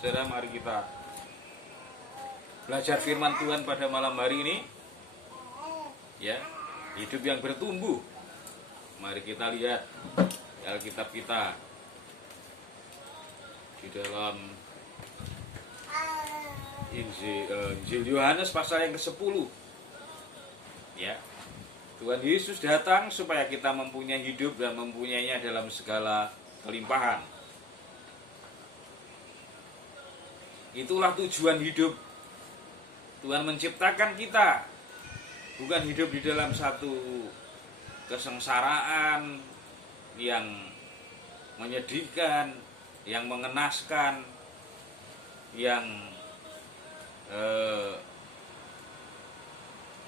Saudara, mari kita belajar firman Tuhan pada malam hari ini. Ya, hidup yang bertumbuh. Mari kita lihat Alkitab kita di dalam Injil Yohanes pasal yang ke-10. Ya. Tuhan Yesus datang supaya kita mempunyai hidup dan mempunyainya dalam segala kelimpahan. Itulah tujuan hidup. Tuhan menciptakan kita bukan hidup di dalam satu kesengsaraan yang menyedihkan, yang mengenaskan, yang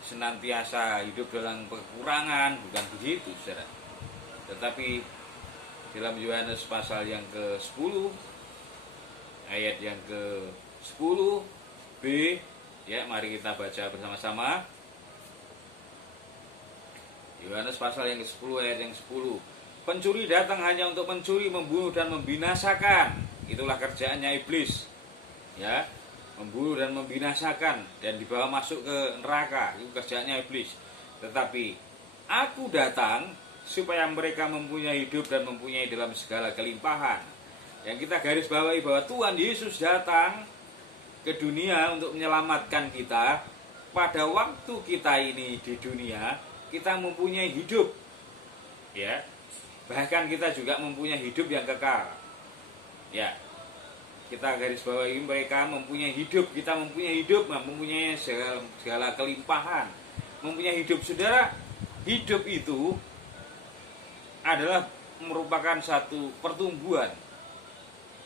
senantiasa hidup dalam kekurangan, bukan begitu, saudara. Tetapi dalam Yohanes pasal yang ke-10 ayat yang ke-10b, ya, mari kita baca bersama-sama. Yohanes pasal yang ke-10 ayat yang 10. Pencuri datang hanya untuk mencuri, membunuh dan membinasakan. Itulah kerjaannya iblis. Ya, membunuh dan membinasakan dan dibawa masuk ke neraka. Itu kerjaannya iblis. Tetapi aku datang supaya mereka mempunyai hidup dan mempunyai dalam segala kelimpahan. Yang kita garis bawahi bahwa Tuhan Yesus datang ke dunia untuk menyelamatkan kita. Pada waktu kita ini di dunia, kita mempunyai hidup, ya. Bahkan kita juga mempunyai hidup yang kekal. Ya. Kita garis bawahi mereka mempunyai hidup, kita mempunyai hidup, mempunyai segala kelimpahan. Mempunyai hidup, saudara. Hidup itu adalah merupakan satu pertumbuhan.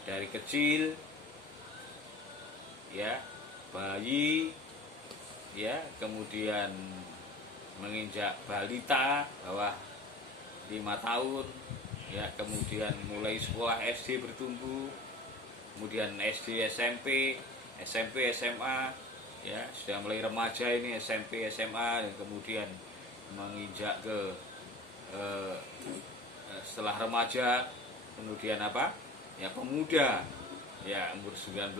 Dari kecil, ya, bayi, ya, kemudian menginjak balita, bawah 5 tahun, ya, kemudian mulai sekolah SD bertumbuh, kemudian SD, SMP, SMA, ya, sudah mulai remaja ini SMP, SMA, dan kemudian menginjak ke setelah remaja, kemudian apa? Ya, pemuda, ya, umur 18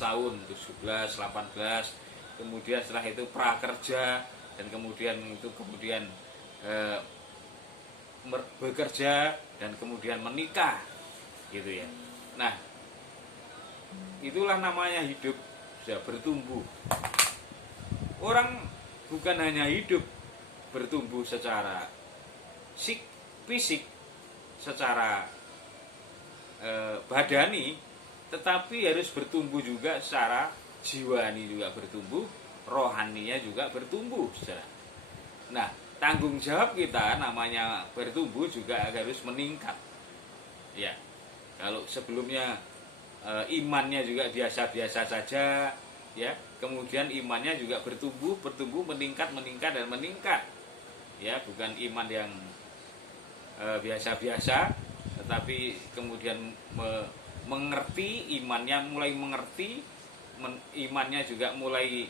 tahun, 17, 18, kemudian setelah itu prakerja, dan kemudian bekerja, dan kemudian menikah, gitu ya. Nah, itulah namanya hidup, sudah bertumbuh. Orang bukan hanya hidup bertumbuh secara fisik, secara badani, tetapi harus bertumbuh juga secara jiwani, juga bertumbuh, rohaninya juga bertumbuh, saudara. Nah, tanggung jawab kita namanya bertumbuh juga harus meningkat. Ya, kalau sebelumnya imannya juga biasa-biasa saja, ya, kemudian imannya juga bertumbuh, meningkat, ya, bukan iman yang biasa-biasa, tetapi kemudian mengerti, imannya mulai mengerti, imannya juga mulai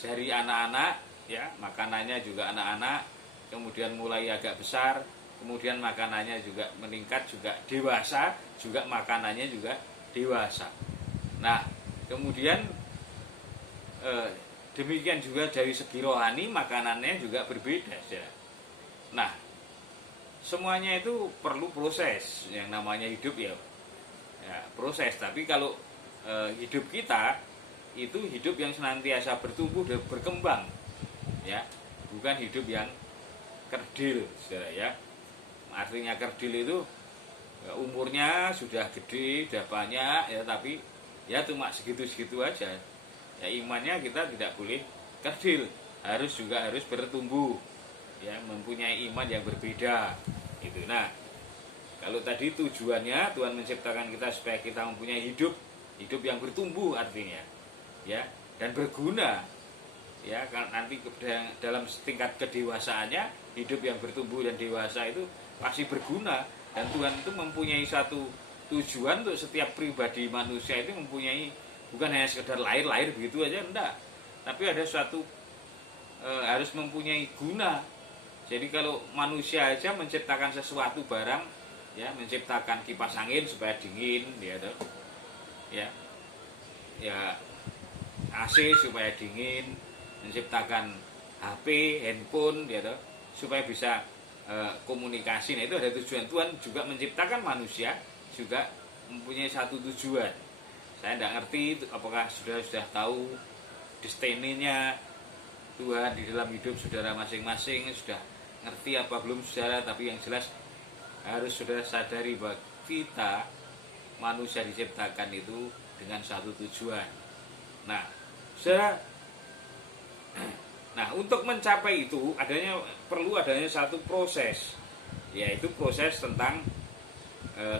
dari anak-anak, ya, makanannya juga anak-anak, kemudian mulai agak besar, kemudian makanannya juga meningkat, juga dewasa, juga makanannya juga dewasa. Nah, kemudian demikian juga dari segi rohani, makanannya juga berbeda, ya. Nah, semuanya itu perlu proses, yang namanya hidup, ya, proses. Tapi kalau hidup kita itu hidup yang senantiasa bertumbuh dan berkembang, ya, bukan hidup yang kerdil, saudara, ya. Artinya kerdil itu umurnya sudah gede, sudah banyak, ya, tapi ya cuma segitu-segitu aja. Ya, imannya kita tidak boleh kerdil, harus bertumbuh, ya, mempunyai iman yang berbeda, gitu. Nah, kalau tadi tujuannya Tuhan menciptakan kita supaya kita mempunyai hidup yang bertumbuh, artinya, ya, dan berguna, ya, nanti dalam tingkat kedewasaannya, hidup yang bertumbuh dan dewasa itu pasti berguna, dan Tuhan itu mempunyai satu tujuan untuk setiap pribadi manusia itu, mempunyai, bukan hanya sekedar lahir begitu aja, enggak, tapi ada suatu harus mempunyai guna. Jadi kalau manusia aja menciptakan sesuatu barang, ya, menciptakan kipas angin supaya dingin, ya, ya, ya AC supaya dingin, menciptakan HP, handphone, gitu, supaya bisa komunikasi. Nah itu ada tujuan. Tuhan juga menciptakan manusia juga mempunyai satu tujuan. Saya tidak ngerti apakah sudah tahu destinenya Tuhan di dalam hidup saudara masing-masing, sudah ngerti apa belum saudara, tapi yang jelas harus saudara sadari bahwa kita manusia diciptakan itu dengan satu tujuan. Nah, saudara, nah untuk mencapai itu perlu adanya satu proses, yaitu proses tentang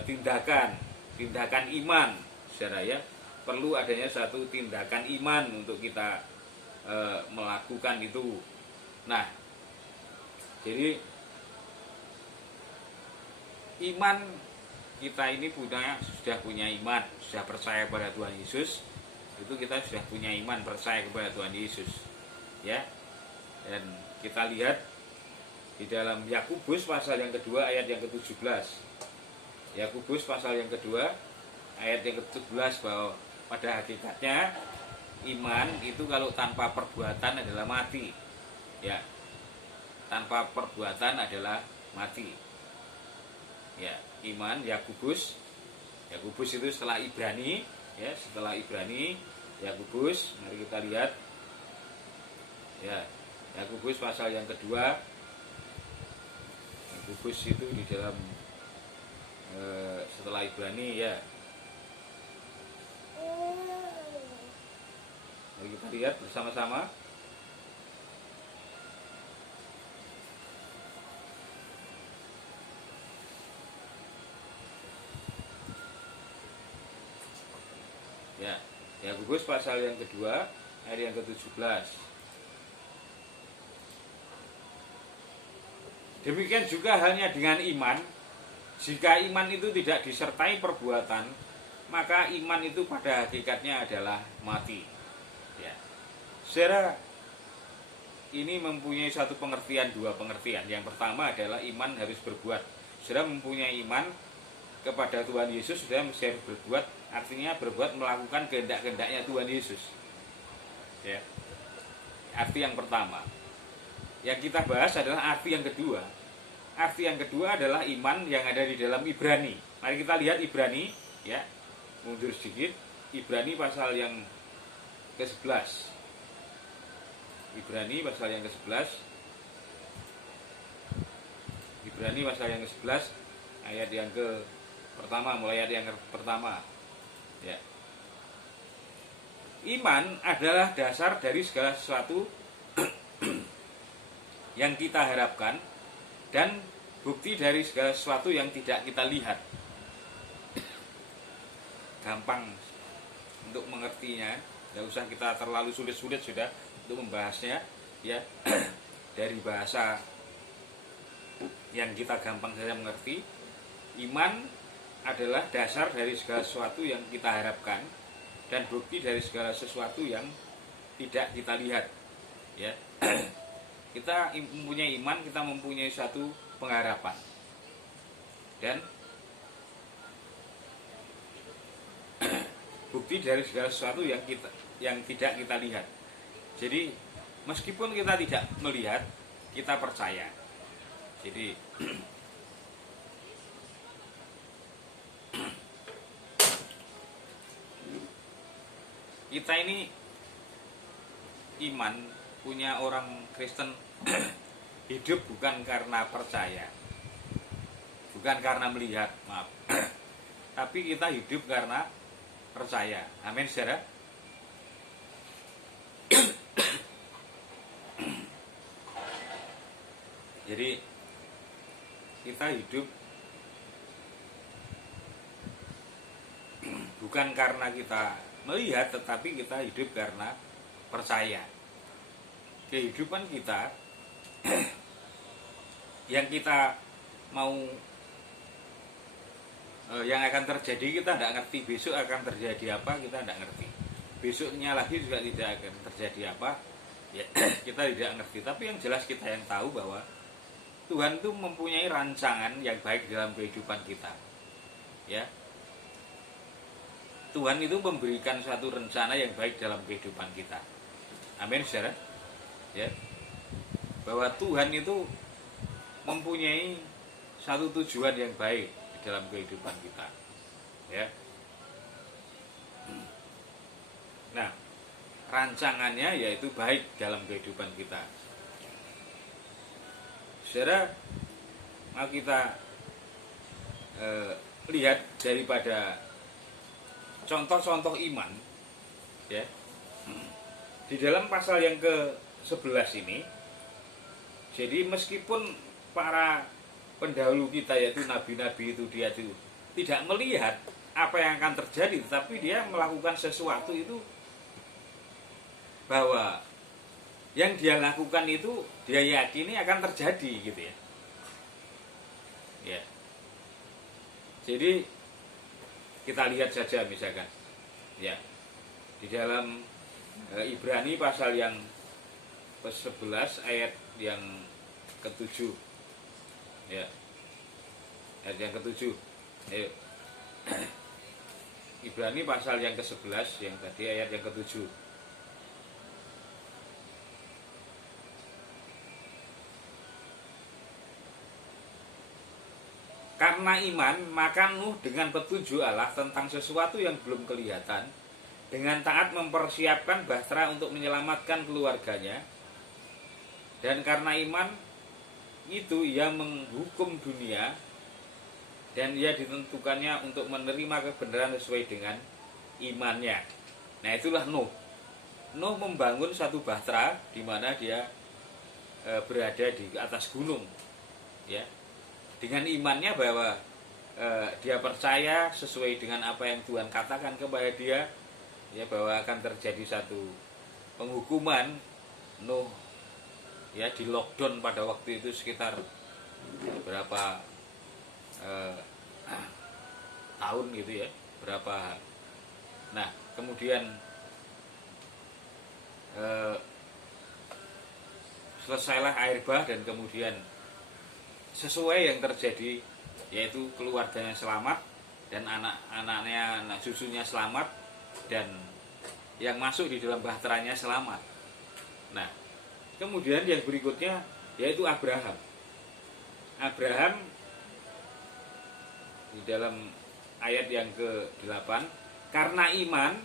tindakan iman, saudara ya. Perlu adanya satu tindakan iman untuk kita melakukan itu. Nah, jadi iman kita ini sudah punya iman, sudah percaya kepada Tuhan Yesus, itu kita sudah punya iman, percaya kepada Tuhan Yesus, ya. Dan kita lihat di dalam Yakobus pasal yang kedua ayat yang ke-17. Yakobus pasal yang kedua ayat yang ke-17, bahwa pada hakikatnya iman itu kalau tanpa perbuatan adalah mati, ya. Tanpa perbuatan adalah mati, ya. Iman Yakobus itu setelah Ibrani, ya, setelah Ibrani Yakobus. Mari kita lihat, ya, Yakobus pasal yang kedua. Yakobus itu di dalam setelah Ibrani, ya. Mari kita lihat bersama-sama. Ya, Yakobus pasal yang kedua ayat yang ke-17. Demikian juga halnya dengan iman. Jika iman itu tidak disertai perbuatan, maka iman itu pada hakikatnya adalah mati. Ya. Saudara, ini mempunyai satu pengertian, dua pengertian. Yang pertama adalah iman harus berbuat. Saudara mempunyai iman kepada Tuhan Yesus, saudara mesti harus berbuat. Artinya berbuat, melakukan kehendak-kehendaknya Tuhan Yesus, ya. Arti yang pertama. Yang kita bahas adalah arti yang kedua. Arti yang kedua adalah iman yang ada di dalam Ibrani. Mari kita lihat Ibrani, ya. Mundur sedikit. Ibrani pasal yang ke-11. Ibrani pasal yang ke-11. Ibrani pasal yang ke-11 ayat yang pertama, mulai ayat yang pertama. Ya. Iman adalah dasar dari segala sesuatu yang kita harapkan dan bukti dari segala sesuatu yang tidak kita lihat. Gampang untuk mengertinya, tidak usah kita terlalu sulit-sulit sudah untuk membahasnya, ya. Dari bahasa yang kita gampang saja mengerti. Iman adalah dasar dari segala sesuatu yang kita harapkan dan bukti dari segala sesuatu yang tidak kita lihat, ya. Kita mempunyai iman, kita mempunyai satu pengharapan dan bukti dari segala sesuatu yang tidak kita lihat. Jadi meskipun kita tidak melihat, kita percaya. Jadi kita ini iman, punya orang Kristen hidup bukan karena percaya, bukan karena melihat, maaf. Tapi kita hidup karena percaya. Amin, saudara. Jadi kita hidup bukan karena kita melihat, tetapi kita hidup karena percaya. Kehidupan kita yang kita mau yang akan terjadi, kita tidak ngerti besok akan terjadi apa, kita tidak ngerti. Besoknya lagi juga tidak akan terjadi apa, ya, kita tidak ngerti. Tapi yang jelas kita yang tahu bahwa Tuhan itu mempunyai rancangan yang baik dalam kehidupan kita, ya. Tuhan itu memberikan satu rencana yang baik dalam kehidupan kita. Amin, saudara. Ya. Bahwa Tuhan itu mempunyai satu tujuan yang baik di dalam kehidupan kita. Ya. Nah, rancangannya yaitu baik dalam kehidupan kita. Saudara, mau kita lihat daripada contoh-contoh iman, ya. Di dalam pasal yang ke-11 ini, jadi meskipun para pendahulu kita yaitu nabi-nabi itu dia itu tidak melihat apa yang akan terjadi, tetapi dia melakukan sesuatu itu bahwa yang dia lakukan itu dia yakini akan terjadi gitu ya. Ya. Jadi kita lihat saja misalkan ya di dalam Ibrani pasal yang ke-11 ayat yang ke-7 ya, ayat yang ke-7. Ayo. Ibrani pasal yang ke-11 yang tadi ayat yang ke-7. Karena iman, maka Nuh dengan petunjuk Allah tentang sesuatu yang belum kelihatan, dengan taat mempersiapkan bahtera untuk menyelamatkan keluarganya. Dan karena iman itu ia menghukum dunia, dan ia ditentukannya untuk menerima kebenaran sesuai dengan imannya. Nah, itulah Nuh. Nuh membangun satu bahtera di mana dia berada di atas gunung, ya. Dengan imannya bahwa dia percaya sesuai dengan apa yang Tuhan katakan kepada dia, ya, bahwa akan terjadi satu penghukuman. Nuh ya di lockdown pada waktu itu sekitar berapa tahun gitu ya, berapa. Nah, kemudian selesailah air bah dan kemudian sesuai yang terjadi, yaitu keluarganya selamat dan anak-anaknya, anak cucunya selamat, dan yang masuk di dalam bahteranya selamat. Nah, kemudian yang berikutnya yaitu Abraham. Abraham di dalam ayat yang ke-8, karena iman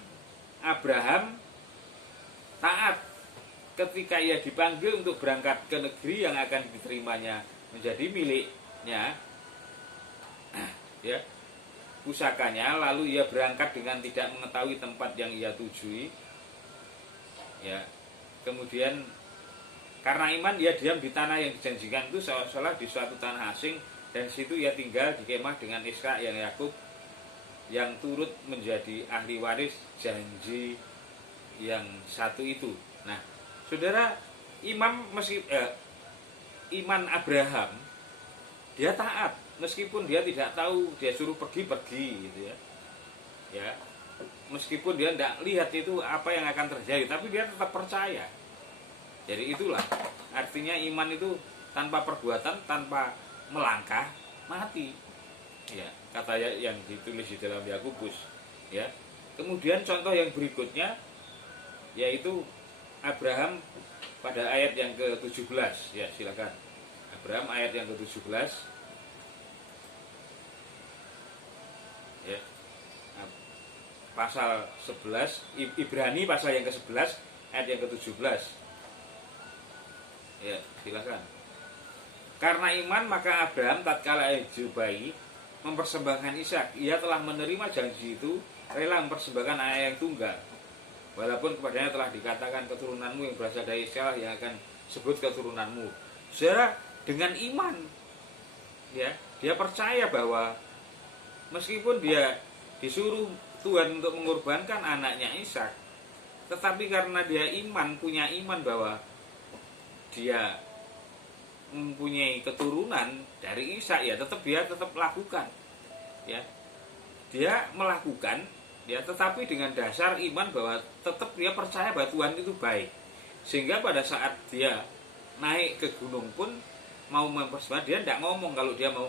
Abraham taat ketika ia dipanggil untuk berangkat ke negeri yang akan diterimanya menjadi miliknya, ya, pusakanya. Lalu ia berangkat dengan tidak mengetahui tempat yang ia tujui, ya. Kemudian karena iman ia diam di tanah yang dijanjikan itu, seolah-olah di suatu tanah asing, dan situ ia tinggal di kemah dengan Ishak yang Yakub yang turut menjadi ahli waris janji yang satu itu. Nah, saudara, iman Abraham, dia taat meskipun dia tidak tahu, dia suruh pergi gitu ya. Ya, meskipun dia tidak lihat itu apa yang akan terjadi, tapi dia tetap percaya. Jadi itulah artinya iman itu tanpa perbuatan, tanpa melangkah, mati. Ya, kata yang ditulis di dalam Yakobus, ya. Kemudian contoh yang berikutnya yaitu Abraham pada ayat yang ke-17, ya, silakan. Abraham ayat yang ke-17. Ya. Pasal 11, Ibrani pasal yang ke-11 ayat yang ke-17. Ya, silakan. Karena iman maka Abraham tatkala Jubai mempersembahkan Ishak, ia telah menerima janji itu, rela mempersembahkan anak yang tunggal. Walaupun kepadanya telah dikatakan keturunanmu yang berasal dari Ishak yang akan sebut keturunanmu. Saudara, dengan iman, ya, dia percaya bahwa meskipun dia disuruh Tuhan untuk mengorbankan anaknya Ishak, tetapi karena dia punya iman bahwa dia mempunyai keturunan dari Ishak, ya dia tetap lakukan, ya, dia melakukan, ya, tetapi dengan dasar iman bahwa tetap dia percaya bahwa Tuhan itu baik, sehingga pada saat dia naik ke gunung pun mau mempersembahkan, dia tidak ngomong kalau dia mau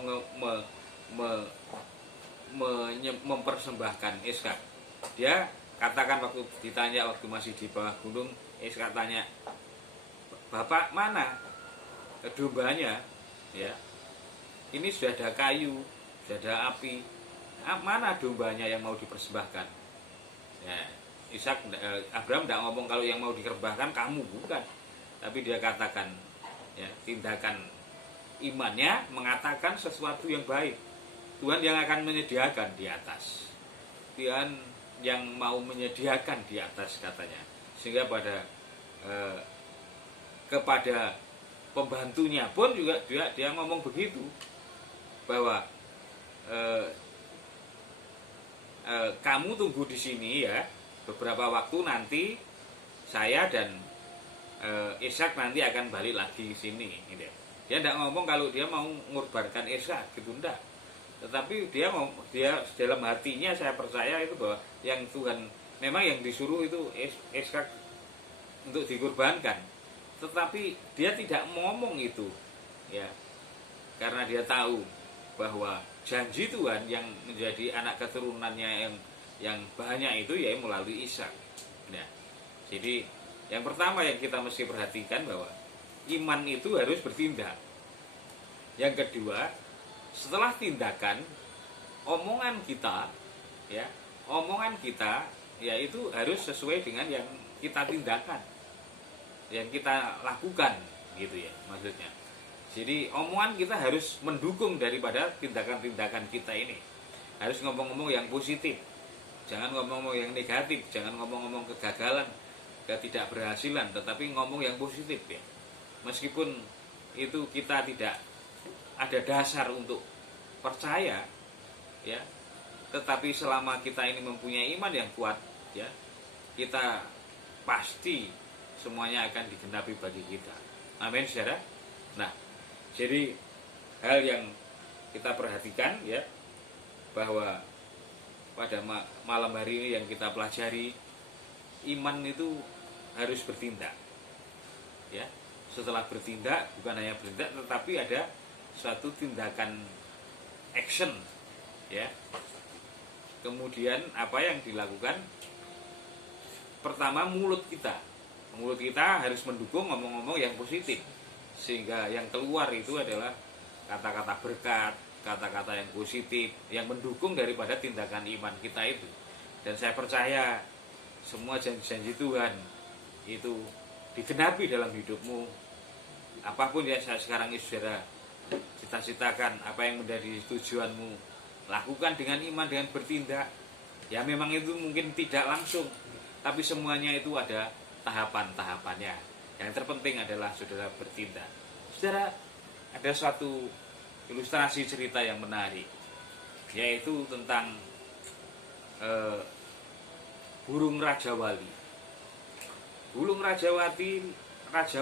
mempersembahkan Ishak, Dia katakan waktu ditanya waktu masih di bawah gunung, Ishak tanya, "Bapak mana dombanya?" Ya. Ini sudah ada kayu, sudah ada api. Mana dombanya yang mau dipersembahkan? Ya, Abraham tidak ngomong kalau yang mau dipersembahkan kamu, bukan. Tapi dia katakan, ya, tindakan imannya mengatakan sesuatu yang baik. Tuhan yang akan menyediakan di atas. Tuhan yang mau menyediakan di atas katanya. Sehingga kepada pembantunya pun juga dia ngomong begitu, bahwa kamu tunggu di sini ya, beberapa waktu nanti saya dan Ishak nanti akan balik lagi ke sini gitu. Dia tidak ngomong kalau dia mau mengorbankan Ishak gitu, enggak. Tetapi dia dalam hatinya, saya percaya itu bahwa yang Tuhan memang yang disuruh itu Ishak untuk dikorbankan. Tetapi dia tidak ngomong itu, ya, karena dia tahu bahwa janji Tuhan yang menjadi anak keturunannya yang banyak itu ya melalui Ishak. Nah, jadi yang pertama yang kita mesti perhatikan bahwa iman itu harus bertindak. Yang kedua, setelah tindakan, omongan kita ya itu harus sesuai dengan yang kita tindakan, yang kita lakukan gitu ya maksudnya. Jadi omongan kita harus mendukung daripada tindakan-tindakan kita ini. Harus ngomong-ngomong yang positif, jangan ngomong-ngomong yang negatif, jangan ngomong-ngomong kegagalan, ketidakberhasilan, tetapi ngomong yang positif ya. Meskipun itu kita tidak ada dasar untuk percaya ya, tetapi selama kita ini mempunyai iman yang kuat ya, kita pasti semuanya akan digenapi bagi kita. Amin, saudara. Nah, jadi hal yang kita perhatikan ya, bahwa pada malam hari ini yang kita pelajari, iman itu harus bertindak ya. Setelah bertindak, bukan hanya bertindak tetapi ada suatu tindakan action ya. Kemudian apa yang dilakukan? Pertama, mulut kita harus mendukung ngomong-ngomong yang positif, sehingga yang keluar itu adalah kata-kata berkat, kata-kata yang positif, yang mendukung daripada tindakan iman kita itu. Dan saya percaya semua janji-janji Tuhan itu digenapi dalam hidupmu. Apapun yang saya sekarang ini saudara cita-citakan, apa yang menjadi tujuanmu, lakukan dengan iman, dengan bertindak. Ya memang itu mungkin tidak langsung, tapi semuanya itu ada tahapan-tahapannya. Yang terpenting adalah saudara bertindak. Saudara, ada suatu ilustrasi cerita yang menarik, yaitu tentang burung Raja Wali. Burung Raja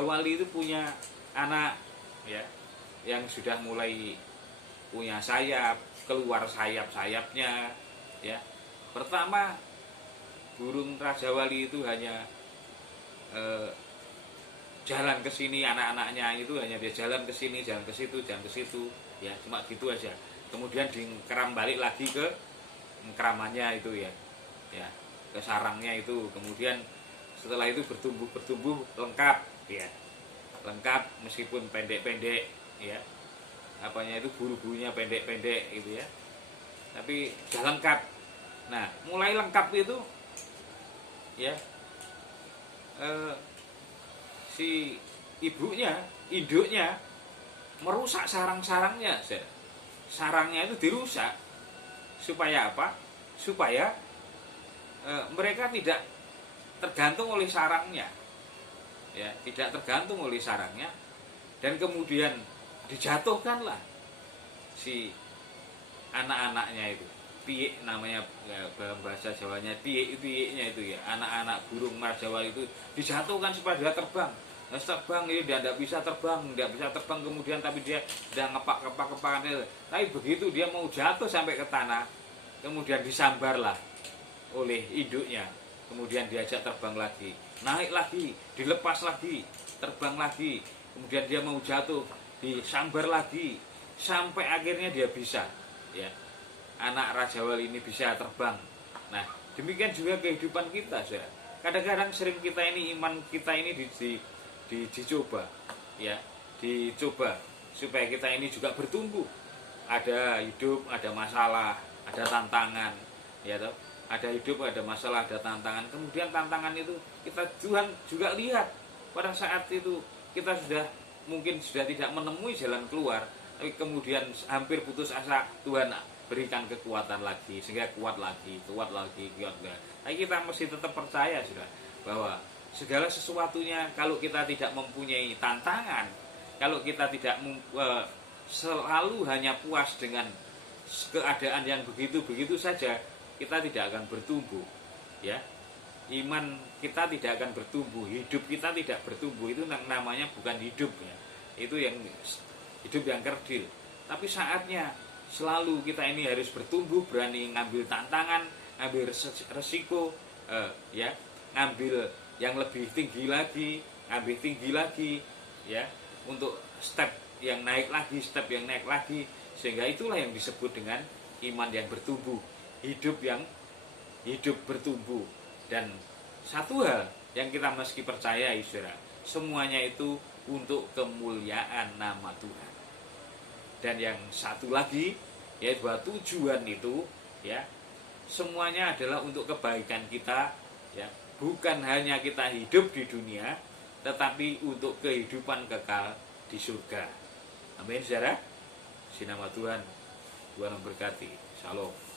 Wali itu punya anak ya, yang sudah mulai punya sayap, keluar sayap-sayapnya ya. Pertama, burung Raja Wali itu hanya jalan ke sini, anak-anaknya itu hanya dia jalan ke sini, jalan ke situ, ya cuma gitu aja. Kemudian dikeram balik lagi ke keramannya itu ya, ke sarangnya itu. Kemudian setelah itu bertumbuh lengkap ya, lengkap meskipun pendek-pendek ya, apanya itu bulu-bulunya pendek-pendek gitu ya, tapi sudah lengkap. Nah, mulai lengkap itu ya, si induknya merusak sarang-sarangnya. Sarangnya itu dirusak supaya apa? Supaya mereka tidak tergantung oleh sarangnya ya, tidak tergantung oleh sarangnya. Dan kemudian dijatuhkanlah si anak-anaknya itu, piye namanya ya, bahasa Jawanya piye-nya itu ya, anak-anak burung Raja Wali itu dijatuhkan supaya dia terbang. Nah, terbang ini dia tidak bisa terbang, kemudian tapi dia sudah ngepak-kepakan itu. Tapi begitu dia mau jatuh sampai ke tanah, kemudian disambarlah oleh induknya, kemudian diajak terbang lagi, naik lagi, dilepas lagi, terbang lagi, kemudian dia mau jatuh, disambar lagi, sampai akhirnya dia bisa ya, anak Raja Wali ini bisa terbang. Nah, Demikian juga kehidupan kita, saudara. Kadang-kadang sering kita ini, iman kita ini dicoba, ya, dicoba supaya kita ini juga bertumbuh. Ada hidup, ada masalah, ada tantangan, ya toh. Ada hidup, ada masalah, ada tantangan. Kemudian tantangan itu Tuhan juga lihat. Pada saat itu kita mungkin sudah tidak menemui jalan keluar, tapi kemudian hampir putus asa, Tuhan berikan kekuatan lagi sehingga kuat lagi. Tapi kita mesti tetap percaya, sudah, bahwa segala sesuatunya, kalau kita tidak mempunyai tantangan, kalau kita tidak selalu hanya puas dengan keadaan yang begitu-begitu saja, kita tidak akan bertumbuh, ya. Iman kita tidak akan bertumbuh, hidup kita tidak bertumbuh. Itu namanya bukan hidup, ya. Itu yang hidup yang kerdil. Tapi saatnya selalu kita ini harus bertumbuh, berani ngambil tantangan, ngambil resiko, ya, ngambil yang lebih tinggi lagi, ya, untuk step yang naik lagi, sehingga itulah yang disebut dengan iman yang bertumbuh, hidup bertumbuh. Dan satu hal yang kita mesti percayai, saudara, semuanya itu untuk kemuliaan nama Tuhan. Dan yang satu lagi, yaitu bahwa tujuan itu, ya, semuanya adalah untuk kebaikan kita, ya, bukan hanya kita hidup di dunia, tetapi untuk kehidupan kekal di surga. Amin, saudara. Di nama Tuhan, Tuhan memberkati. Shalom.